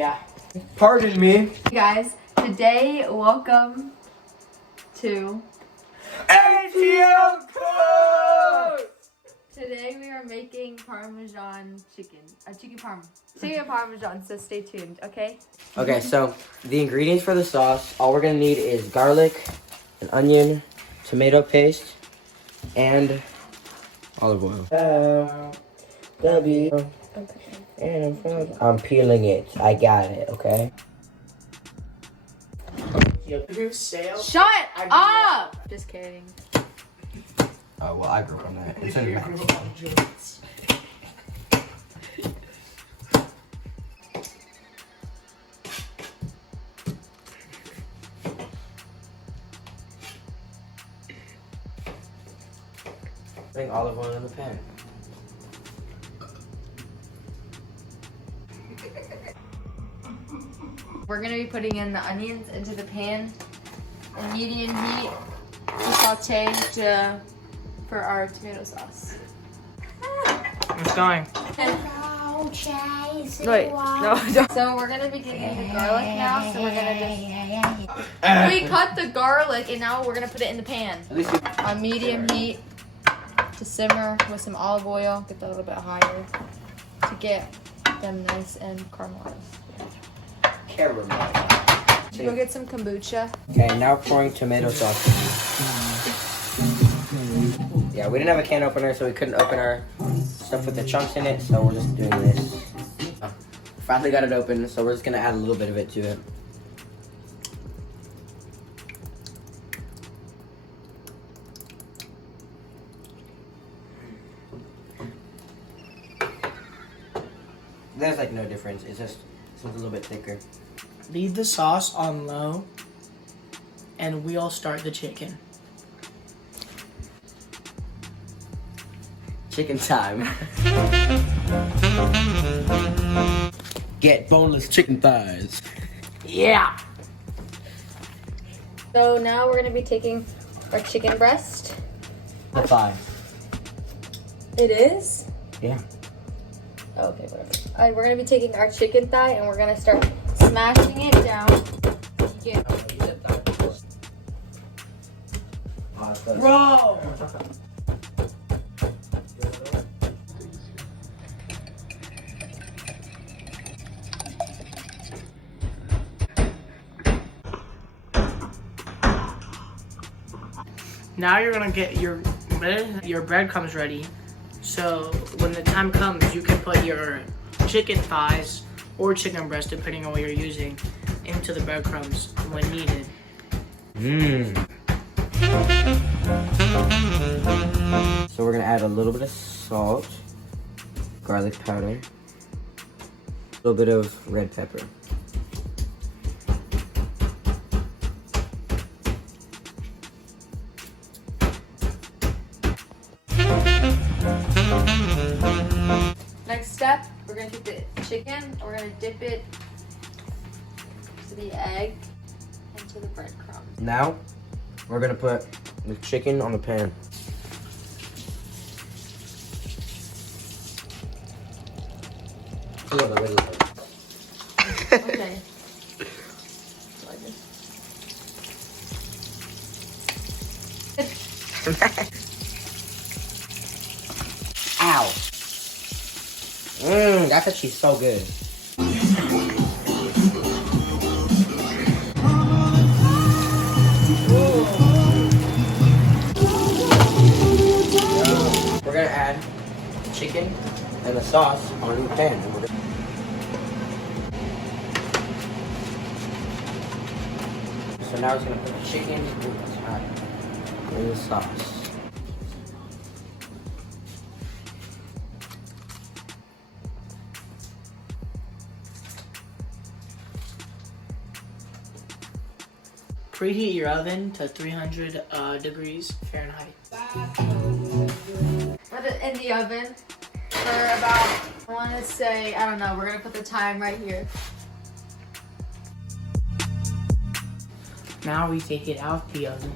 yeah. Pardon me. Hey guys, today, welcome to ATL Cook! Today we are making Parmesan chicken. Chicken parm. Chicken Parmesan, so stay tuned, okay? Okay, so the ingredients for the sauce, all we're gonna need is garlic, an onion, tomato paste, and olive oil. I'm peeling it. I got it, okay? Shut up! Just kidding. Oh, well, I grew up on that. It's in here. Putting olive oil in the pan. We're gonna be putting in the onions into the pan in medium heat to saute for our tomato sauce. It's going. Wait, no. So we're gonna be getting the garlic now. So we're gonna just we cut the garlic and now we're gonna put it in the pan on medium heat to simmer with some olive oil. Get that a little bit higher to get them nice and caramelized. Go get some kombucha. Okay, now pouring tomato sauce. Yeah, we didn't have a can opener, so we couldn't open our stuff with the chunks in it, so we're just doing this. Finally got it open, so we're just gonna add a little bit of it to it. There's like no difference, it's just a little bit thicker. Leave the sauce on low, and we'll start the chicken. Chicken time. Get boneless chicken thighs. Yeah. So now we're gonna be taking our chicken breast. The thigh. It is? Yeah. Okay, whatever. Alright, we're gonna be taking our chicken thigh and we're gonna start smashing it down. Bro! Now you're gonna get your breadcrumbs ready. So when the time comes, you can put your chicken thighs or chicken breast, depending on what you're using, into the breadcrumbs when needed. So we're gonna add a little bit of salt, garlic powder, a little bit of red pepper. Next step, we're gonna take the chicken and we're gonna dip it to the egg and to the breadcrumbs. Now, we're gonna put the chicken on the pan. Okay. Ow. That's actually so good. We're gonna add the chicken and the sauce on the pan. So now it's gonna put the chicken in the sauce. Preheat your oven to 300 degrees Fahrenheit. Put it in the oven for about, I wanna say, I don't know, we're gonna put the time right here. Now we take it out the oven.